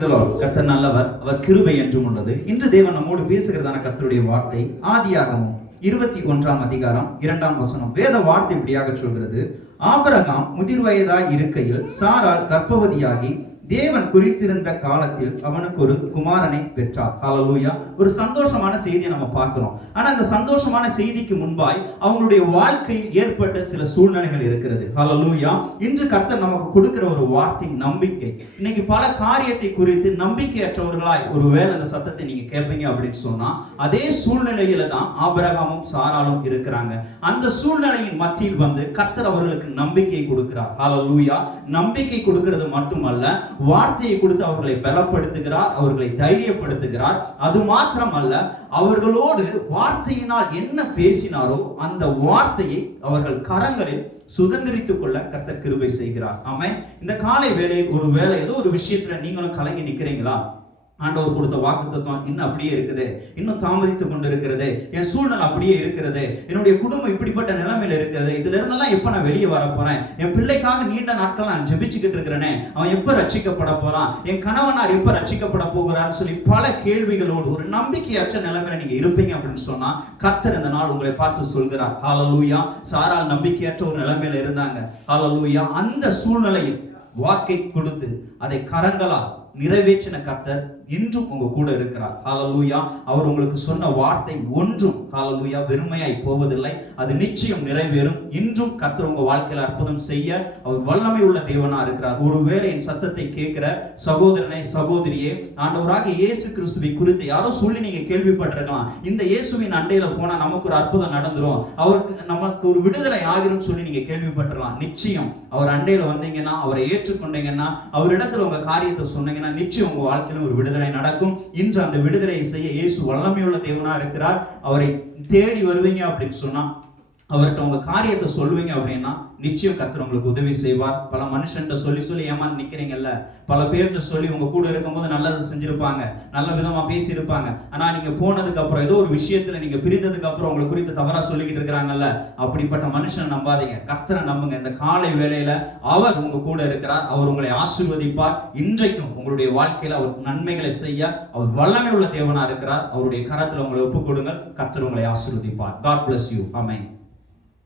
கர்த்தர் நல்லவர், அவர் கிருபை என்றும் உள்ளது. இன்று தேவன் நம்மோடு பேசுகிறதான கர்த்தருடைய வார்த்தை ஆதியாகமம் 21 அதிகாரம் 2 வசனம். வேத வார்த்தை இப்படியாக சொல்கிறது: ஆபிரகாம் முதிர் வயதாய் இருக்கையில் சாராள் கர்ப்பவதியாகி தேவன் குறித்திருந்த காலத்தில் அவனுக்கு ஒரு குமாரனை பெற்றார். ஹல்லேலூயா. ஒரு சந்தோஷமான செய்தியை நம்ம பார்க்கிறோம். ஆனா அந்த சந்தோஷமான செய்திக்கு முன்பாய் அவங்களுடைய வாழ்க்கையில் ஏற்பட்ட சில சூழ்நிலைகள் இருக்கிறது. ஹல்லேலூயா. இன்று கர்த்தர் நமக்கு கொடுக்கிற ஒரு வார்த்தை நம்பிக்கை. இன்னைக்கு பல காரியத்தை குறித்து நம்பிக்கையற்றவர்களாய் ஒருவேளை அந்த சத்தத்தை நீங்க கேட்பீங்க அப்படின்னு சொன்னா, அதே சூழ்நிலையில தான் ஆபிரகாமும் சாராளும் இருக்கிறாங்க. அந்த சூழ்நிலையின் மத்தியில் கர்த்தர் அவர்களுக்கு நம்பிக்கை கொடுக்கிறார். ஹல்லேலூயா. நம்பிக்கை கொடுக்கிறது மட்டுமல்ல, வார்த்தையை கொடுத்து அவர்களை பலப்படுத்துகிறார், அவர்களை தைரியப்படுத்துகிறார். அது மாத்திரமல்ல, அவர்களோடு வார்த்தையினால் என்ன பேசினாரோ அந்த வார்த்தையை அவர்கள் கரங்களில் சுதந்திரித்துக் கொள்ள கர்த்தர் கிருபை செய்கிறார். ஆமென். இந்த காலை வேளையில் ஒரு வேளை ஏதோ ஒரு விஷயத்துல நீங்களும் கலங்கி நிக்கிறீங்களா? ஆண்டவர் கொடுத்த வாக்குத்தத்தம் இன்னும் அப்படியே இருக்குது, இன்னும் தாமதித்து கொண்டு இருக்கிறது, என் சூழ்நிலை அப்படியே இருக்கிறது, என்னுடைய குடும்பம் இப்படிப்பட்ட நிலைமையில இருக்கிறது, இதுல இருந்தெல்லாம் எப்ப நான் வெளியே வர போறேன், என் பிள்ளைக்காக நீண்ட நாட்கள் நான் ஜெபிச்சுக்கிட்டு இருக்கிறேனே, அவன் எப்ப ரட்சிக்கப்பட போறான், என் கணவனார் எப்ப ரட்சிக்கப்பட போகிறான்னு சொல்லி பல கேள்விகளோடு ஒரு நம்பிக்கையற்ற நிலைமையில நீங்க இருப்பீங்க அப்படின்னு சொன்னா, கர்த்தர் இந்த நாள் உங்களை பார்த்து சொல்கிறார். ஹல்லேலூயா. சாராள் நம்பிக்கையற்ற ஒரு நிலைமையில இருந்தாங்க. ஹல்லேலூயா. அந்த சூழ்நிலையில் வாக்கை கொடுத்து அதை கரங்களா நிறைவேற்றின கர்த்தர் இன்றும் உங்க கூட இருக்கிறார். ஹல்லேலூயா. அவர் உங்களுக்கு சொன்ன வார்த்தை ஒன்றும் ஹல்லேலூயா வெறுமையாய் போவதில்லை, அது நிச்சயம் நிறைவேறும். இன்றும் கர்த்தர் உங்க வாழ்க்கையில அற்புதம் செய்ய அவர் வல்லமை உள்ள தேவனா இருக்கிறார். ஒருவேளை என் சத்தத்தை கேட்கிற சகோதரனை சகோதரியே, ஆண்டவராக இயேசு கிறிஸ்துவை குறித்து யாரோ சொல்லி நீங்க கேள்விப்பட்டிருக்கலாம், இந்த இயேசுவின் அண்டையில போனா நமக்கு ஒரு அற்புதம் நடந்துரும், அவருக்கு நமக்கு ஒரு விடுதலை ஆகிரும் சொல்லி நீங்க கேள்விப்பட்டிருக்கலாம். நிச்சயம் அவர் அண்டையில வந்தீங்கன்னா, அவரை ஏற்றுக்கொண்டீங்கன்னா, அவரிடத்துல உங்க காரியத்தை சொன்னீங்கன்னா, நிச்சயம் உங்க வாழ்க்கையில ஒரு விடுதலை நடக்கும். இன்று அந்த விடுதலையை செய்ய இயேசு வல்லமையுள்ள தேவனா இருக்கிறார். அவரை தேடி வருவீங்க அப்படின்னு சொன்னா, அவர்கிட்ட உங்க காரியத்தை சொல்லுவீங்க அப்படின்னா, நிச்சயம் கர்த்தர் உங்களுக்கு உதவி செய்வார். பல மனுஷன்ட்ட சொல்லி ஏமாந்து நிக்கிறீங்கல்ல, பல பேர்கிட்ட சொல்லி உங்க கூட இருக்கும்போது நல்லது செஞ்சிருப்பாங்க, நல்ல விதமா பேசியிருப்பாங்க. ஆனா நீங்க போனதுக்கு அப்புறம் ஏதோ ஒரு விஷயத்துல நீங்க பிரிந்ததுக்கு அப்புறம் உங்களை குறித்து தவறா சொல்லிக்கிட்டு இருக்கிறாங்கல்ல, அப்படிப்பட்ட மனுஷனை நம்பாதீங்க, கர்த்தரை நம்புங்க. இந்த காலை வேளையில அவர் உங்க கூட இருக்கிறார். அவர் உங்களை ஆசீர்வதிப்பார். இன்றைக்கும் உங்களுடைய வாழ்க்கையில அவர் நன்மைகளை செய்ய அவர் வல்லமை உள்ள தேவனா இருக்கிறார். அவருடைய கரத்துல உங்களை ஒப்புக் கொடுங்கள். கர்த்தர் உங்களை ஆசீர்வதிப்பார். God bless you. Amen.